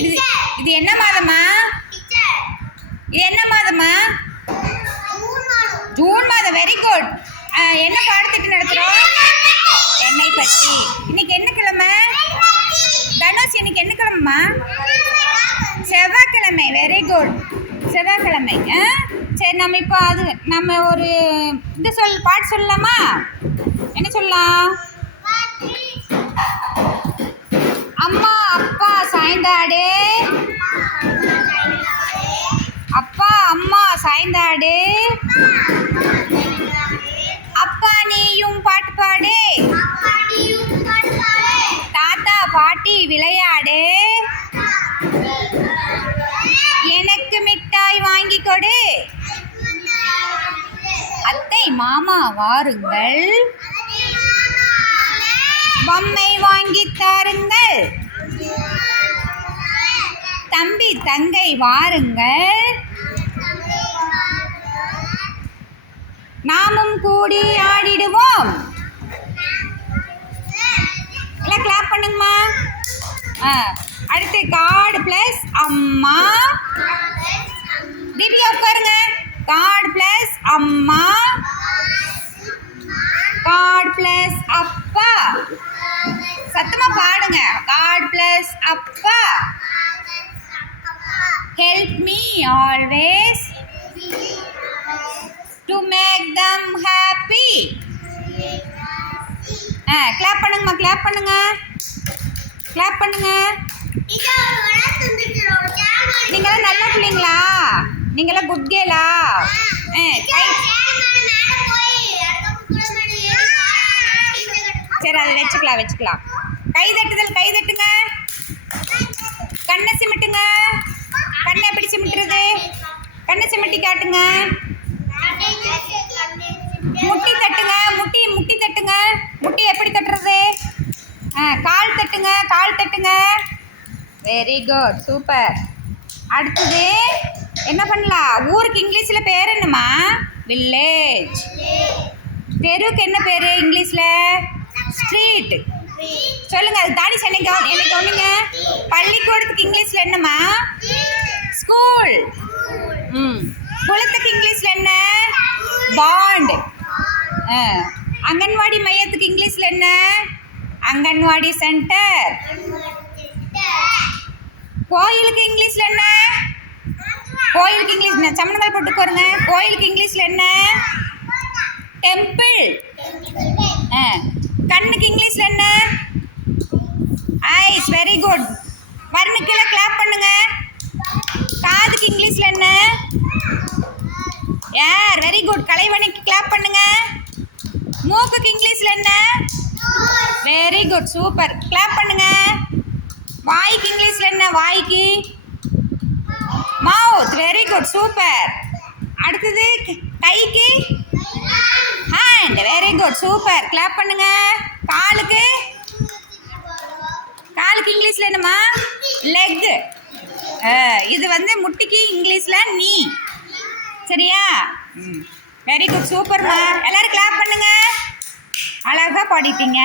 இது இது என்ன மாதமா? இது என்ன மாதமா? ஜூன் மாதம். Very good. என்ன பாடத்திட்டம் நடத்துகிறோம்? என்னை பற்றி. இன்னைக்கு என்ன கிழமை? தனுஷ், இன்னைக்கு என்ன கிழமைமா? செவ்வாய்க்கிழமை. Very good. செவ்வாய்க்கிழமை. சரி, நம்ம ஒரு இது பாட்டு சொல்லலாமா? என்ன சொல்லலாம்? அம்மா அப்பா சாய்ந்தாடே, அப்பா அம்மா சாய்ந்தாடே, அப்பா நீயும் பாட்டு பாடு, தாத்தா பாட்டி விளையாடு, எனக்கு மிட்டாய் வாங்கி கொடு, அத்தை மாமா வாருங்கள், பொம்மை வாங்கி தாருங்கள், தம்பி தங்கை வாருங்கள், நாமும் கூடி ஆடிடுவோம். எல்லாம் கிளாப் பண்ணுங்கம்மா. அடுத்து கார்டு பிளஸ் அம்மா. தீபிகா உட்காருங்க. கார்டு பிளஸ் அம்மா, கார்டு பிளஸ் அப்பா. சத்தமா பாடுங்க. கார்டு பிளஸ் அப்பா. Help me always to make them happy. Clap பண்ணுங்கம்மா. கிளாப் பண்ணுங்க. கிளாப் பண்ணுங்க. நீங்களாம் நல்ல பிள்ளைங்களா? நீங்களாம் குட் கேலா? சரி, அதை வச்சுக்கலாம். கை தட்டுதல். கை தட்டுங்க. கண்ணை சிமிட்டுங்க. கண்ணை எப்படி சிமிட்டுறது? கண்ணை சிமிட்டி காட்டுங்க. முட்டி தட்டுங்க. முட்டி தட்டுங்க. முட்டி எப்படி தட்டுறது? கால் தட்டுங்க. கால் தட்டுங்க. Very good. சூப்பர். அடுத்தது என்ன பண்ணலாம்? ஊருக்கு இங்கிலீஷில் பேர் என்னம்மா? வில்லேஜ். தெருவுக்கு என்ன பேர் இங்கிலீஷில்? ஸ்ட்ரீட். சொல்லுங்க. அது தாண்டி சொன்னீங்க. எனக்கு ஒன்றுங்க. பள்ளிக்கூடத்துக்கு இங்கிலீஷில் என்னம்மா? ஸ்கூல். குளத்துக்கு இங்கிலீஷில் என்ன? பாண்ட். அங்கன்வாடி மையத்துக்கு இங்கிலீஷில் என்ன? அங்கன்வாடி சென்டர். கோயிலுக்கு இங்கிலீஷில் என்ன? கோயிலுக்கு இங்கிலீஷ் சமணங்கள் போட்டுக்கு வருங்க. கோயிலுக்கு இங்கிலீஷில் என்ன? டெம்பிள். கண்ணுக்கு இங்கிலீஷில் என்ன? ஐஸ். Very good. வர்ணுக்கெல்லாம் கிளாப் பண்ணுங்க. காதுக்கு இங்கிலீஷில் என்ன? ஏர். Very good. கலைவணிக்கு கிளாப் பண்ணுங்க. மூக்குக்கு இங்கிலீஷில் என்ன? Very good. சூப்பர். கிளாப் பண்ணுங்க. வாய்க்கு இங்கிலீஷில் என்ன? வாய்க்கு மவுத். Very good. சூப்பர். அடுத்தது கைக்கு hand. Very good. Super. Clap பண்ணுங்க. காலுக்கு இங்கிலீஷில் என்னம்மா? லெக். இது முட்டிக்கு இங்கிலீஷில் நீ. சரியா? Very good. சூப்பர்மா. எல்லாரும் கிளாப் பண்ணுங்க. அழகாக பாடிட்டீங்க.